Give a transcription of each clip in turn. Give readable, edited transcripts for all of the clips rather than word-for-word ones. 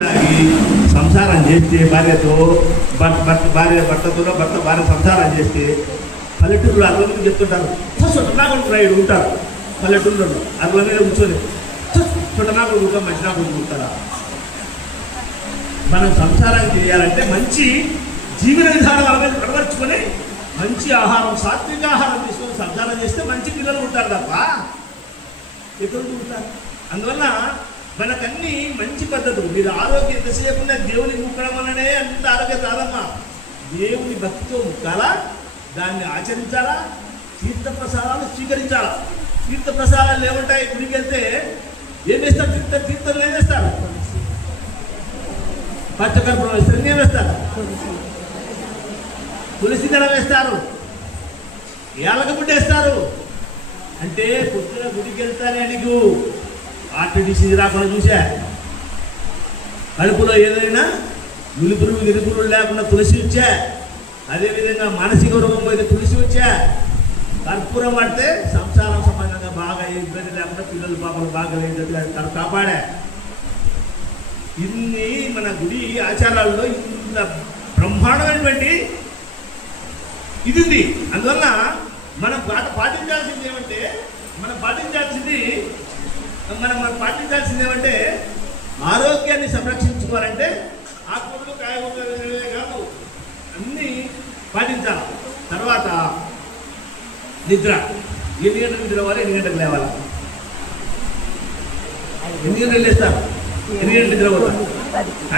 సంసారం చేస్తే భార్యతో భర్తతో భర్త భార్య సంసారం చేస్తే పల్లెటూరులో అర్ల మీద చెప్తుంటారు చుట్టనాకుడు రైడు ఉంటారు పల్లెటూరులో అర్ల మీద కూర్చొని చుట్టనాకుడు ఉంటాం మంచినాకుడు ఉంటారా. మనం సంసారం చేయాలంటే మంచి జీవన విధానం అలవర్చుకొని మంచి ఆహారం సాత్విక ఆహారం తీసుకొని సంసారం చేస్తే మంచి పిల్లలు ఉంటారు తప్ప ఎక్కడ ఉంటారు. అందువల్ల మనకన్నీ మంచి పద్ధతులు. మీరు ఆరోగ్యం ఎంతసేపు దేవుని ముక్కడం వల్లనే అంత ఆరోగ్యం రాదమ్మా. దేవుని భక్తితో ముక్కాలా, దాన్ని ఆచరించాలా, తీర్థప్రసాదాలు స్వీకరించాలా. తీర్థప్రసాదాలు ఏముంటాయి? గుడికి వెళ్తే ఏం వేస్తారు? తీర్థంలో ఏం వేస్తారు? పచ్చకర్పూరం వేస్తారు. ఏం వేస్తారు? తులసి దళం వేస్తారు, యాలకబుడ్డ వేస్తారు. అంటే పొద్దున గుడికి వెళ్తానే నీకు ఆర్టిడిసి రాకుండా చూసా, కడుపులో ఏదైనా ఉలిపులు గిరుపులు లేకుండా తులసి వచ్చా. అదేవిధంగా మానసిక రోగం పోయితే తులసి వచ్చా. కర్పూరం పడితే సంసారం సంబంధంగా బాగా ఇబ్బంది లేకుండా పిల్లలు పాపలు బాగా లేదు కాపాడా. ఇన్ని మన గుడి ఆచారాల్లో ఇంత బ్రహ్మాండమైనటువంటి ఇది ఉంది. అందువల్ల మనం పాటించాల్సింది ఏమంటే మనం పాటించాల్సింది ఏమంటే ఆరోగ్యాన్ని సంరక్షించుకోవాలంటే ఆకుకూరలు కాయగూరలు కాదు అన్నీ పాటించాలి. తర్వాత నిద్ర. ఎన్ని గంటలకు నిద్ర అవ్వాలి, ఎన్ని గంటలకు లేవాలి, ఎన్ని గంటలు లేస్తారు, ఎన్ని గంటలు నిద్ర పోవాలి?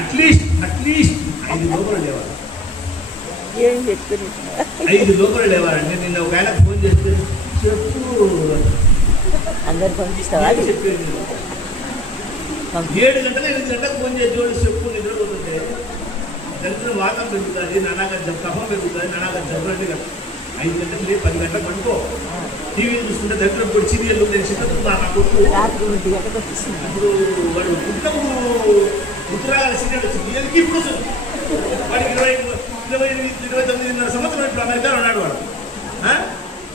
అట్లీస్ట్ 5 లోపల లేవాలి. 5 లోపల లేవాలండి. నిన్న ఒక ఆయనకు ఫోన్ చేస్తే చెప్పు అందరు పంపిస్తావా? చెప్పేది 7 గంటలు 8 గంటలకు ఫోన్ చేసి చూడు చెప్పు నిద్రపోతుంటే దగ్గర వాతం పెరుగుతుంది, నానాక కఫం పెరుగుతుంది, నానాక జబ్బులంటే కదా. 5 గంటలు లేదు 10 గంటలకు పడుకో. టీవీ చూస్తుంటే దగ్గర కూడా సీరియల్ నేను చిన్నప్పుడు నా కొడుకు ఇప్పుడు వాడు పుట్టము ఉత్తరాల సీరియల్ వచ్చింది. ఎందుకు ఇప్పుడు వాడికి 29 సంవత్సరం ఇప్పుడు అమెరికాలో ఉన్నాడు వాడు.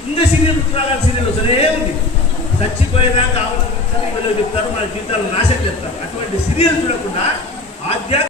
ఇంకా సీరియల్ ఉత్తరాల సీరియల్ వస్తూనే ఉంది. చచ్చిపోయినాక ఆలోచించాలి చెప్తారు, మన జీవితాలు నాశనం చెప్తారు. అటువంటి సీరియల్ చూడకుండా ఆధ్యాత్మిక